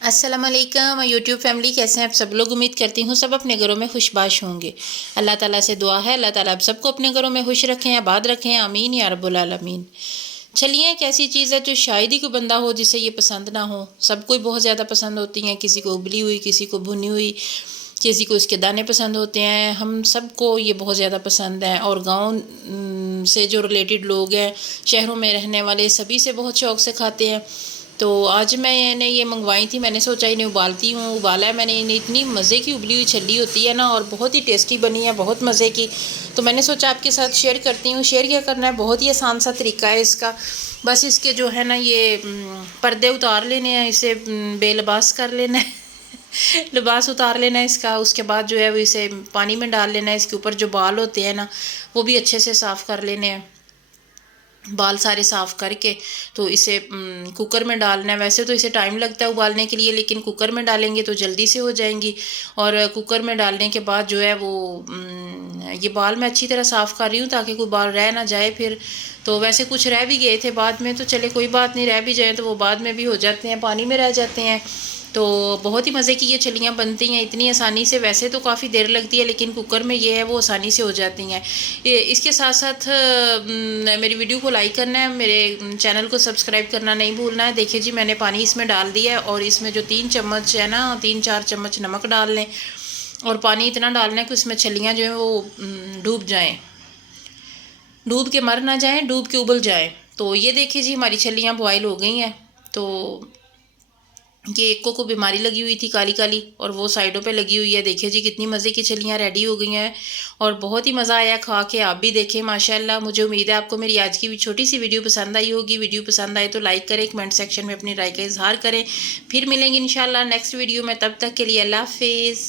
अस्सलाम वालेकुम YouTube family, कैसे हैं आप सब लोग। उम्मीद करती हूँ सब अपने घरों में खुशबाश होंगे। अल्लाह ताला से दुआ है, अल्लाह ताला आप सबको अपने घरों में खुश रखें, आबाद रखें, आमीन या रब्बुल आलमीन। चलिए, एक ऐसी चीज़ है जो शायद ही कोई बंदा हो जिसे ये पसंद ना हो। सबको ही बहुत ज़्यादा पसंद होती हैं, किसी को उबली हुई, किसी को भुनी हुई, किसी को इसके दाने पसंद होते हैं। हम सबको ये बहुत ज़्यादा पसंद है। और गाँव से जो रिलेटेड लोग हैं, शहरों में रहने वाले, सभी से बहुत शौक़ से खाते हैं। तो आज मैंने ये मंगवाई थी, मैंने सोचा इन्हें उबालती हूँ। उबाला है मैंने इन्हें, इतनी मज़े की उबली हुई छल्ली होती है ना, और बहुत ही टेस्टी बनी है, बहुत मज़े की। तो मैंने सोचा आपके साथ शेयर करती हूँ। शेयर क्या करना है, बहुत ही आसान सा तरीका है इसका। बस इसके जो है ना ये पर्दे उतार लेने हैं, इसे बेलबास कर लेना है लिबास उतार लेना है इसका। उसके बाद जो है वो इसे पानी में डाल लेना है। इसके ऊपर जो बाल होते हैं ना, वो भी अच्छे से साफ़ कर लेने हैं। बाल सारे साफ़ करके तो इसे कुकर में डालना है। वैसे तो इसे टाइम लगता है उबालने के लिए, लेकिन कुकर में डालेंगे तो जल्दी से हो जाएंगी। और कुकर में डालने के बाद जो है वो ये बाल मैं अच्छी तरह साफ़ कर रही हूँ ताकि कोई बाल रह ना जाए फिर। तो वैसे कुछ रह भी गए थे बाद में, तो चले कोई बात नहीं, रह भी जाए तो वो बाद में भी हो जाते हैं, पानी में रह जाते हैं। तो बहुत ही मज़े की ये छलियाँ बनती हैं इतनी आसानी से। वैसे तो काफ़ी देर लगती है, लेकिन कुकर में ये है वो आसानी से हो जाती हैं। इसके साथ साथ मेरी वीडियो को लाइक करना है, मेरे चैनल को सब्सक्राइब करना नहीं भूलना है। देखिए जी, मैंने पानी इसमें डाल दिया है और इसमें जो 3 चम्मच है ना, 3-4 चम्मच नमक डाल लें। और पानी इतना डालना है कि उसमें छलियाँ जो हैं वो डूब जाएँ, डूब के मर ना जाएँ, डूब के उबल जाएँ। तो ये देखिए जी, हमारी छलियाँ बॉयल हो गई हैं। तो ये एक को बीमारी लगी हुई थी काली काली, और वो साइडों पे लगी हुई है। देखिए जी, कितनी मज़े की छलियाँ रेडी हो गई हैं और बहुत ही मज़ा आया खा के। आप भी देखें माशाल्लाह। मुझे उम्मीद है आपको मेरी आज की छोटी सी वीडियो पसंद आई होगी। वीडियो पसंद आए तो लाइक करें, कमेंट सेक्शन में अपनी राय का इजहार करें। फिर मिलेंगे इंशाल्लाह नेक्स्ट वीडियो में, तब तक के लिए अल्लाह हाफिज़।